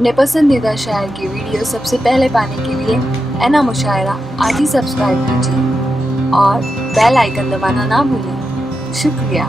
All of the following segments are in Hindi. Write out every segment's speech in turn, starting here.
अपने पसंदीदा शायर की वीडियो सबसे पहले पाने के लिए एना मुशायरा आज ही सब्सक्राइब कीजिए और बेल आइकन दबाना ना भूलें। शुक्रिया।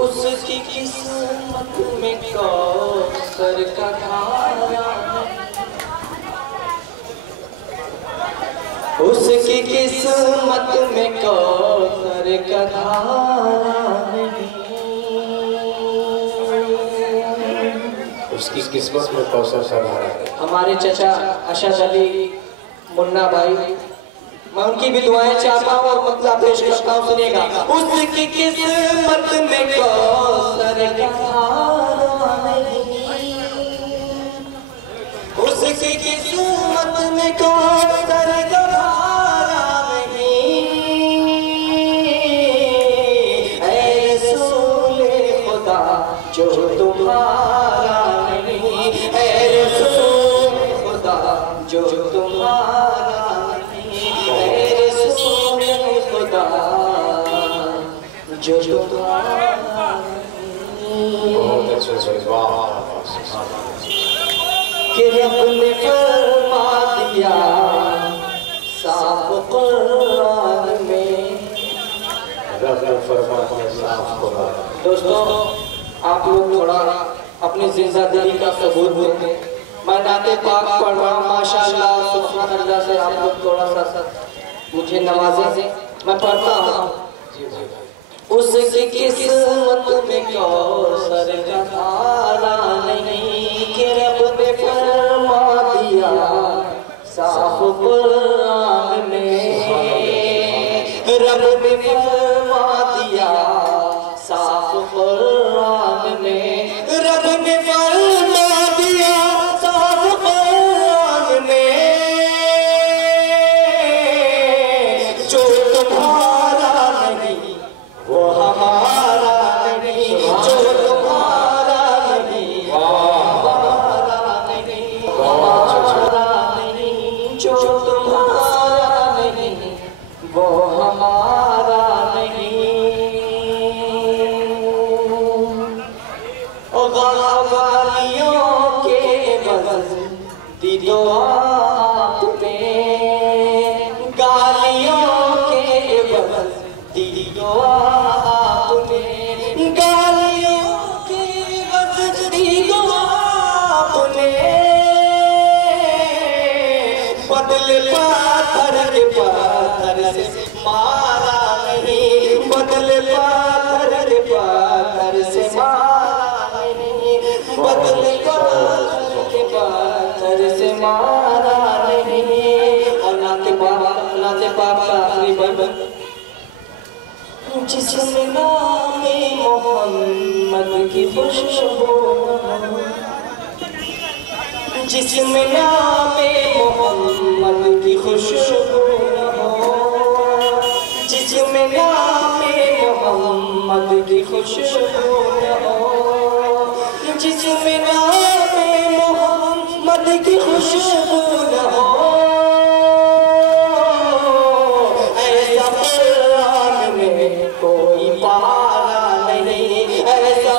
उसकी किस्मत में कौसर का धारा, उसकी किस्मत में कौसर का धारा नहीं, उसकी किस्मत में कौसर का धारा है। हमारे चचा अशद अली मुन्ना भाई, मैं उनकी भी दुआएं चाहता हूँ और मतलब पेश करता हूँ, सुनिएगा। उसकी किस्मत में कौसर का धारा नहीं, उसकी किस्मत में कौसर का धारा नहीं, ऐ रसूले खुदा जो तुम्हारा नहीं, ऐ रसूले खुदा जो तुम्हारा जो बहुत अच्छे से कि रब ने फरमा दिया साफ कुरान में, रब ने फरमा दिया साफ कुरान। दोस्तों आप लोग थोड़ा अपनी जिंदगी का सबूत देते, मैं नाते पाक पढ़ रहा हूँ माशाअल्लाह सुभान अल्लाह से, आप लोग थोड़ा सा मुझे नवाजे से मैं पढ़ता हूँ। उसकी किस्मत में कौसर का धारा नहीं, कि रब ने फरमा दिया साफ कुरान में, रब ने फरमा दिया साफ कुरान में, रब ने फरमा दिया साफ कुरान में, जो तुम्हारा नहीं वो हमारा नहीं, जो तुम्हारा नहीं वो हमारा नहीं, हमारा नहीं, जो तुम्हारा नहीं वो हमारा नहीं। ओ गालियों के बदल दी दुआ आपने, गालियों के बदल दी दुआ आपने, गालियों के बदल दी दुआ आपने, बदले पाथर के पाथर से मारा नहीं, बदले पाथर के पाथर से मारा नहीं, बदले पाथर के पाथर से मारा नहीं। और नाते पाक का आखिरी बंद, जिसमें नामे मोहम्मद की खुशबू न हो, जिसमें नामे मोहम्मद की खुशबू न हो, जिसमें नामे मोहम्मद की खुशबू न हो, जिसमें नामे मोहम्मद की खुशबू न हो, ऐसा कुरान में कोई पारा नहीं, ऐसा